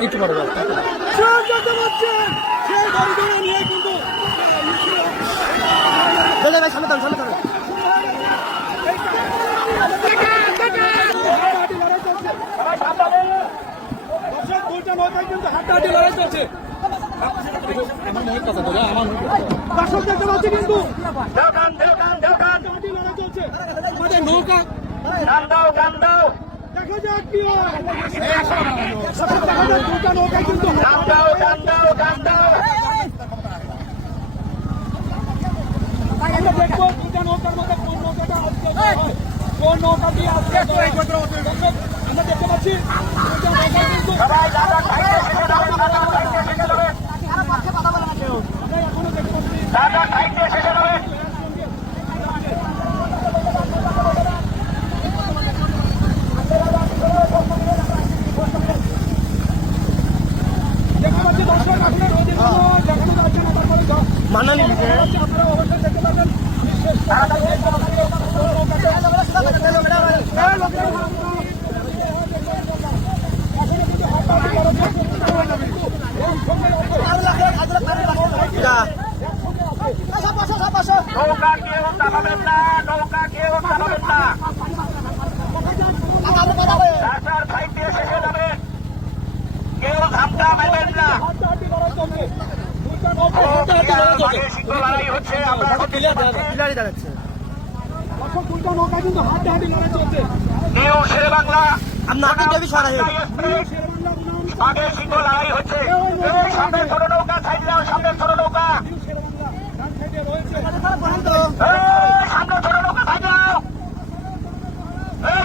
একটু বড় ভাই সামনে দাঁড়ান সামনে দাঁড়ান হাড্ডাহাড্ডি লড়াই চলছে দর্শক দেখতে পাচ্ছি কিন্তু লড়াই চলছে আমাদের নৌকা দেখা যাক কি হয় দুটা নৌকা কিন্তু দেখবো দুটা নৌকার মধ্যে কোন নৌকাটা আজকে হয় কোন নৌকা দিয়ে আজকে আমরা দেখতে পাচ্ছি দুটা নৌকা কিন্তু মানালি আপনারা অবশ্যই দেখতে পাবেন নৌকা কেউ চালাবেন না নৌকা কেউ চালাবেন না রাস্তার সাইড দিয়ে শেষে যাবেন কেউ ধামটা মেলেন না লড়াই হচ্ছে আমরা নিউ শেরে বাংলা বাঘে সিংহ লড়াই হচ্ছে সামনে ছোট নৌকা সাইড দাও সামনে ছোট নৌকা সামনে ছোট নৌকা সাইড দাও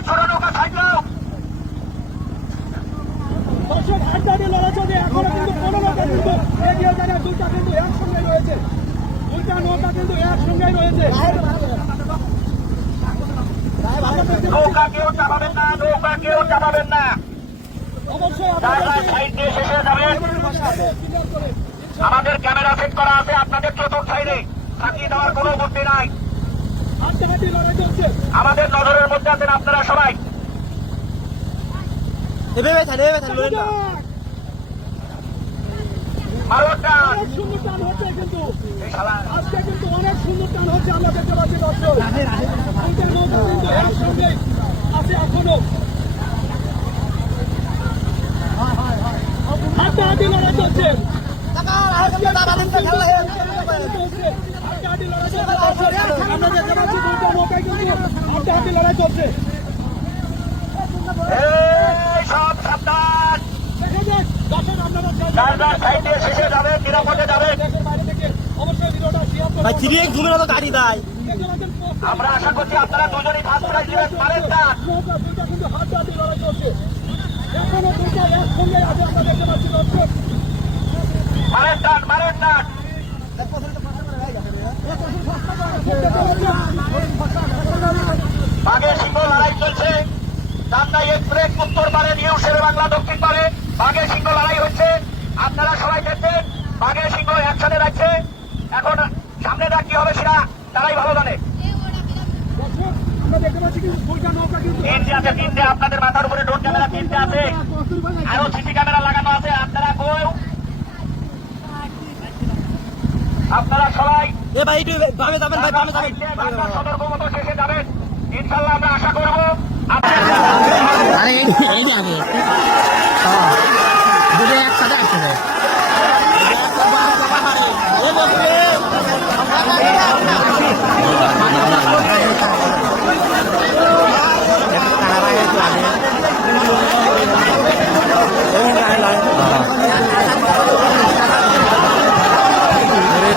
ছোট নৌকা সাইড দাও লড়াই চলছে এখনো কিন্তু কোনো নৌকা কিন্তু এগিয়ে যায় না দুইটা কিন্তু একসঙ্গে রয়েছে দুইটা নৌকা কিন্তু একসঙ্গেই রয়েছে নৌকা কেউ চাপাবেন না নৌকা কেউ চাপাবেন না আমাদের ক্যামেরা সেট করা আছে আপনাদের চতুর্থ সাইডে থাকিয়ে দেওয়ার কোনো বুদ্ধি নাই আমাদের নজরের মধ্যে আছেন আপনারা সবাই আজকে কিন্তু অনেক সুন্দর টান হচ্ছে আমরা দেখতে পাচ্ছি দর্শক আছে এখনো হাড্ডাহাড্ডি লড়াই চলছে আমরা দেখতে পাচ্ছি দুটো নৌকায় কিন্তু হাড্ডাহাড্ডি লড়াই চলছে সব সাবধান শেষে যাবেন নিরাপদে যাবেন আমরা আশা করছি আপনারা দুজনই ফার্স্ট প্রাইজ দিবেন পারেন না মারেন টান মারেন টান বাঘের সিংহ লড়াই চলছে চান্দাই এক্সপ্রেস উত্তর পারে নিউ শেরে বাংলা দক্ষিণ পারে বাঘের সিংহ লড়াই হচ্ছে আপনারা সবাই দেখবেন বাঘের সিংহ একসাথে রাখছে এখন সামনে রাখ কি হবে সেটা তারাই ভালো জানে তিনটে আপনাদের মাথার উপরে ড্রোন ক্যামেরা তিনটে আছে আরো সিসি ক্যামেরা লাগানো আছে আপনারা কেউ আপনারা সবাই সতর্ক মতো শেষে যাবেন ইনশাল্লাহ আমরা আশা করবো একসাথে আসছে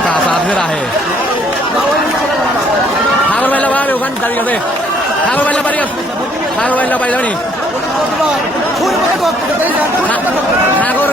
কাসাদের আহে সাগর বাইলা বাড়ি ওখানে দাঁড়িয়ে গেছে সাগর বাইলা বাড়ি সাগর বাইলা বাড়ি যাবনি সাগর